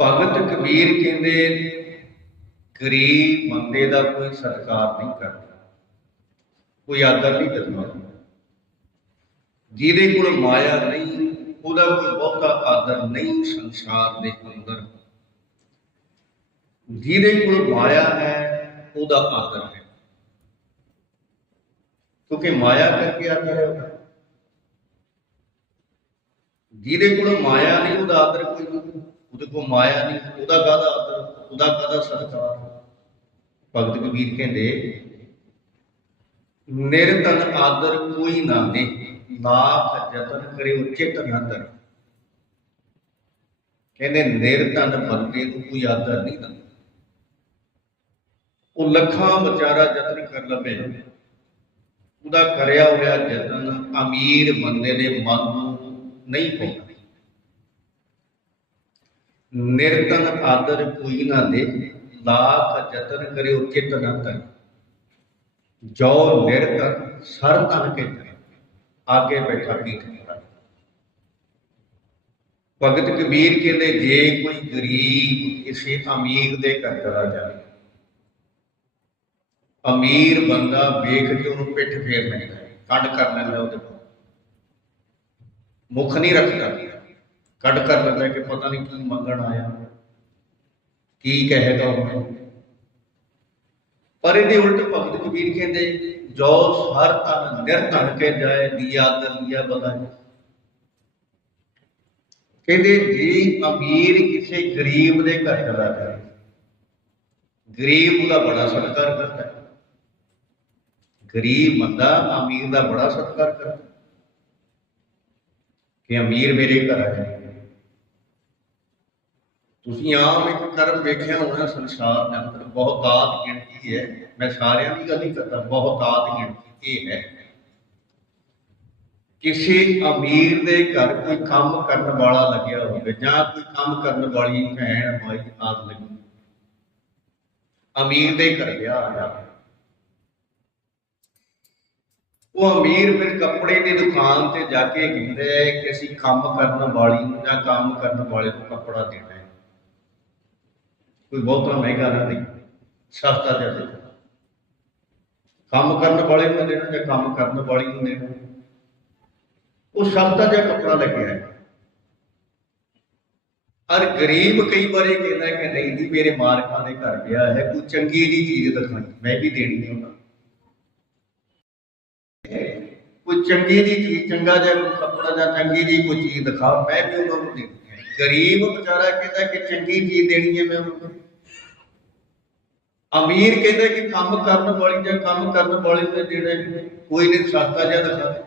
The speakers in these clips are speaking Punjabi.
ਭਗਤ ਕਬੀਰ ਕਹਿੰਦੇ, ਗਰੀਬ ਬੰਦੇ ਦਾ ਕੋਈ ਸਤਿਕਾਰ ਨਹੀਂ ਕਰਦਾ। ਕੋਈ ਆਦਰ ਨਹੀਂ। ਕਰਦਾ ਜਿਹਦੇ ਕੋਲ ਮਾਇਆ ਨਹੀਂ, ਉਹਦਾ ਕੋਈ ਬਹੁਤਾ ਆਦਰ ਨਹੀਂ ਸੰਸਾਰ ਦੇ ਅੰਦਰ। ਜਿਹਦੇ ਕੋਲ ਮਾਇਆ ਹੈ, ਉਹਦਾ ਆਦਰ ਹੈ। ਕਿਉਂਕਿ ਮਾਇਆ ਕਰਕੇ ਆਦਰ ਹੈ ਉਹਦਾ। ਜਿਹਦੇ ਕੋਲ ਮਾਇਆ ਨਹੀਂ, ਉਹਦਾ ਆਦਰ ਕੋਈ ਨਹੀਂ। ਉਹਦੇ ਕੋਲ ਮਾਇਆ ਨਹੀਂ, ਉਹਦਾ ਕਾਹਦਾ ਆਦਰ, ਉਹਦਾ ਕਾਹਦਾ ਸਤਿਕਾਰ। ਭਗਤ ਕਬੀਰ ਕਹਿੰਦੇ ਨਿਰਤਨ ਆਦਰ ਕੋਈ ਨਾ ਦੇ, ਨਾਥ ਜਤਨ ਕਰੇ ਉਚਿਤ ਨਾ ਧਰ ਕਹਿੰਦੇ ਨਿਰਤਨ ਬੰਦੇ ਨੂੰ ਕੋਈ ਆਦਰ ਨਹੀਂ ਦਿੰਦਾ। ਉਹ ਲੱਖਾਂ ਵਿਚਾਰਾ ਯਤਨ ਕਰ ਲਵੇ ਉਹਦਾ ਕਰਿਆ ਹੋਇਆ ਯਤਨ ਅਮੀਰ ਬੰਦੇ ਦੇ ਮਨ ਨੂੰ ਨਹੀਂ ਪਾਉਂਦਾ। ਨਿਰਤਨ ਆਦਰ ਕੋਈ ਨਾ ਦੇ ਲਾਖ ਯਤਨ ਕਰੇ ਉਚਿਤ ਨਾ ਧਰ ਜੋ ਨਿਰਤਨ ਸਰ ਤਨ ਕੇ ਜਾਏ ਆਗੇ ਬੈਠਾ ਪੀਠ ਭਗਤ ਕਬੀਰ ਕਹਿੰਦੇ ਜੇ ਕੋਈ ਗਰੀਬ ਕਿਸੇ ਅਮੀਰ ਦੇ ਘਰ ਚਲਾ ਜਾਵੇ ਅਮੀਰ ਬੰਦਾ ਵੇਖ ਕੇ ਉਹਨੂੰ ਪਿੱਠ ਫੇਰ ਲੈਂਦਾ ਹੈ, ਕਰ ਲੈਂਦਾ ਉਹਦੇ ਕੋਲ। ਮੁਖ ਨਹੀਂ ਰੱਖਦਾ। ਕੱਢ ਕਰ ਲੈਂਦਾ ਕਿ ਪਤਾ ਨਹੀਂ ਕੀ ਮੰਗਣ ਆਇਆ। ਕੀ ਕਹੇਗਾ ਉਹ ਪਰ ਇਹਦੇ ਉਲਟ ਭਗਤ ਕਬੀਰ ਕਹਿੰਦੇ ਜੋ ਹਰ ਤਨ ਨਿਰਧਨ ਕੇ ਜਾਏ ਦੀਆ ਦਲੀਆ ਬਦਾਏ ਕਹਿੰਦੇ, ਜੀ ਅਮੀਰ ਕਿਸੇ ਗਰੀਬ ਦੇ ਘਰ ਚਲਾ ਜਾਏ, ਗਰੀਬ ਦਾ ਬੜਾ ਸਤਿਕਾਰ ਕਰਦਾ ਹੈ। ਗਰੀਬ ਬੰਦਾ ਅਮੀਰ ਦਾ ਬੜਾ ਸਤਿਕਾਰ ਕਰਦਾ ਕਿ ਅਮੀਰ ਮੇਰੇ ਘਰ ਆਇਆ ਤੁਸੀਂ ਆਮ ਇੱਕ ਕਰਮ ਵੇਖਿਆ ਹੋਣਾ ਸੰਸਾਰ ਦੇ ਅੰਦਰ ਬਹੁਤਾਤ ਗਿਣਤੀ ਹੈ। ਮੈਂ ਸਾਰਿਆਂ ਦੀ ਗੱਲ ਨਹੀਂ ਕਰਦਾ ਬਹੁਤਾਤ ਗਿਣਤੀ ਇਹ ਹੈ। ਕਿਸੇ ਅਮੀਰ ਦੇ ਘਰ ਕੋਈ ਕੰਮ ਕਰਨ ਵਾਲਾ ਲੱਗਿਆ ਹੋਵੇ, ਜਾਂ ਕੋਈ ਕੰਮ ਕਰਨ ਵਾਲੀ ਭੈਣ ਮਾਈ ਆਦ ਲੱਗੀ ਅਮੀਰ ਦੇ ਘਰ ਵਿਆਹ ਆਇਆ ਉਹ ਅਮੀਰ ਫਿਰ ਕੱਪੜੇ ਦੀ ਦੁਕਾਨ ਤੇ ਜਾ ਕੇ ਕਹਿੰਦਾ ਹੈ ਕਿ ਅਸੀਂ ਕੰਮ ਕਰਨ ਵਾਲੀ ਨੂੰ ਜਾਂ ਕੰਮ ਕਰਨ ਵਾਲੇ ਨੂੰ ਕੱਪੜਾ ਦੇਣਾ ਕੋਈ ਬਹੁਤਾ ਮਹਿੰਗਾ ਨਾ ਦੇ ਸਸਤਾ ਜਿਹਾ ਦੇ ਕੰਮ ਕਰਨ ਵਾਲੇ ਨੂੰ ਦੇਣਾ ਜਾਂ ਕੰਮ ਕਰਨ ਵਾਲੀ ਨੂੰ। ਦੇਣਾ ਉਹ ਸਸਤਾ ਜਿਹਾ ਕੱਪੜਾ ਲੱਗਿਆ ਹੈ ਔਰ ਗਰੀਬ ਕਈ ਵਾਰੀ ਕਹਿੰਦਾ ਕਿ ਨਹੀਂ ਜੀ, ਮੇਰੇ ਮਾਲਕਾਂ ਦੇ ਘਰ ਵਿਆਹ ਹੈ, ਕੋਈ ਚੰਗੀ ਜੀ ਚੀਜ਼ ਦਿਖਾਈ, ਮੈਂ ਵੀ ਦੇਣੀ ਹੈ ਉਹਨਾਂ ਕੋਈ ਚੰਗੀ ਦੀ ਚੀਜ਼, ਚੰਗਾ ਜਿਹਾ ਕੱਪੜਾ ਜਾਂ ਚੰਗੀ ਦੀ ਕੋਈ ਚੀਜ਼ ਦਿਖਾ ਮੈਂ ਵੀ ਉਹਨਾਂ ਨੂੰ ਦੇਣੀ ਗਰੀਬ ਵਿਚਾਰਾ ਕਹਿੰਦਾ ਕਿ ਚੰਗੀ ਚੀਜ਼ ਦੇਣੀ ਹੈ ਮੈਂ ਉਹਨੂੰ। ਅਮੀਰ ਕਹਿੰਦਾ ਕਿ ਕੰਮ ਕਰਨ ਵਾਲੀ ਜਾਂ ਕੰਮ ਕਰਨ ਵਾਲੇ ਨੂੰ ਜਿਹੜੇ ਕੋਈ ਨਹੀਂ ਸਸਤਾ ਜਿਹਾ ਦਿਖਾ ਦੇ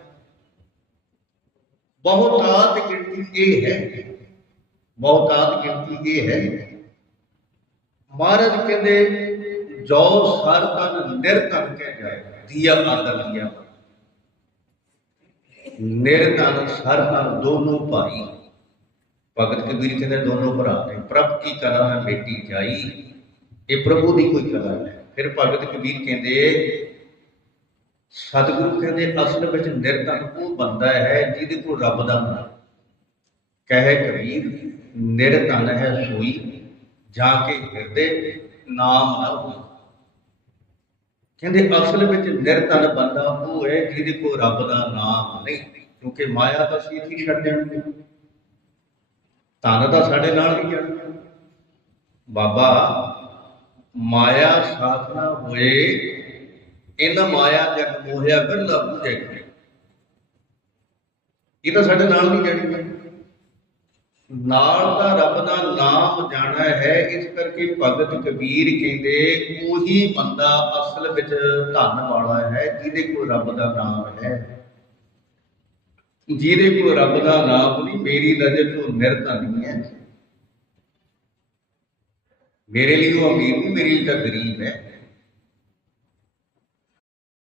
ਬਹੁਤਾਤ ਗਿਣਤੀ ਇਹ ਹੈ। ਬਹੁਤਾਤ ਗਿਣਤੀ ਇਹ ਹੈ। ਮਹਾਰਾਜ ਕਹਿੰਦੇ, ਜੋ ਸਰ ਤਨ ਨਿਰਤਨ ਕਹਿ ਜਾਏ, ਦੀਆ ਆਦਰ ਲਿਆ ਨਿਰਤਨ ਸਰ ਤਨ ਦੋਨੋਂ ਭਾਈ। ਭਗਤ ਕਬੀਰ ਕਹਿੰਦੇ ਦੋਨੋਂ ਭਰਾ ਨੇ, ਪ੍ਰਭ ਕੀ ਕਲਾ ਹੈ ਬੇਟੀ ਜਾਈ? ਇਹ ਪ੍ਰਭੂ ਦੀ ਕੋਈ ਕਲਾ ਹੈ। ਫਿਰ ਭਗਤ ਕਬੀਰ ਕਹਿੰਦੇ, ਸਤਿਗੁਰੂ ਕਹਿੰਦੇ, ਅਸਲ ਵਿੱਚ ਨਿਰਤਨ ਉਹ ਬੰਦਾ ਹੈ ਜਿਹਦੇ ਕੋਲ ਰੱਬ ਦਾ ਨਾਮ ਕਹੇ ਕਬੀਰ ਨਿਰਤਨ ਹੈ ਸੋਈ, ਜਾ ਕੇ ਹਿਰਦੇ ਨਾਮ ਨਾ ਹੋਈ। ਕਹਿੰਦੇ, ਅਸਲ ਵਿੱਚ ਨਿਰਤਨ ਬੰਦਾ ਉਹ ਹੈ ਜਿਹਦੇ ਕੋਲ ਰੱਬ ਦਾ ਨਾਮ ਨਹੀਂ, ਕਿਉਂਕਿ ਮਾਇਆ ਤਾਂ ਸੀ ਇੱਥੇ ਛੱਡ ਦੇਣਗੇ ਧਨ ਤਾਂ ਸਾਡੇ ਨਾਲ ਹੀ ਆ। ਬਾਬਾ, ਮਾਇਆ ਸਾਧਨਾ ਹੋਏ, ਇਹਨਾਂ ਮਾਇਆ ਜਗ ਮੋਹਿਆ ਬਿਰਲਾ ਬੁਝੇ ਇਹ ਤਾਂ ਸਾਡੇ ਨਾਲ ਨਹੀਂ ਜਾਣੀ ਨਾਲ ਤਾਂ ਰੱਬ ਦਾ ਨਾਮ ਜਾਣਾ ਹੈ, ਇਸ ਕਰਕੇ ਭਗਤ ਕਬੀਰ ਕਹਿੰਦੇ, ਉਹੀ ਬੰਦਾ ਅਸਲ ਵਿੱਚ ਧਨ ਵਾਲਾ ਹੈ, ਜਿਹਦੇ ਕੋਲ ਰੱਬ ਦਾ ਨਾਮ ਹੈ। ਜਿਹਦੇ ਕੋਲ ਰੱਬ ਦਾ ਨਾਮ ਨਹੀਂ, ਮੇਰੀ ਨਜ਼ਰ ਤੋਂ ਨਿਰਧਨ ਹੈ। ਮੇਰੇ ਲਈ ਉਹ ਅਮੀਰ ਨਹੀਂ, ਮੇਰੇ ਲਈ ਤਾਂ ਗਰੀਬ ਹੈ।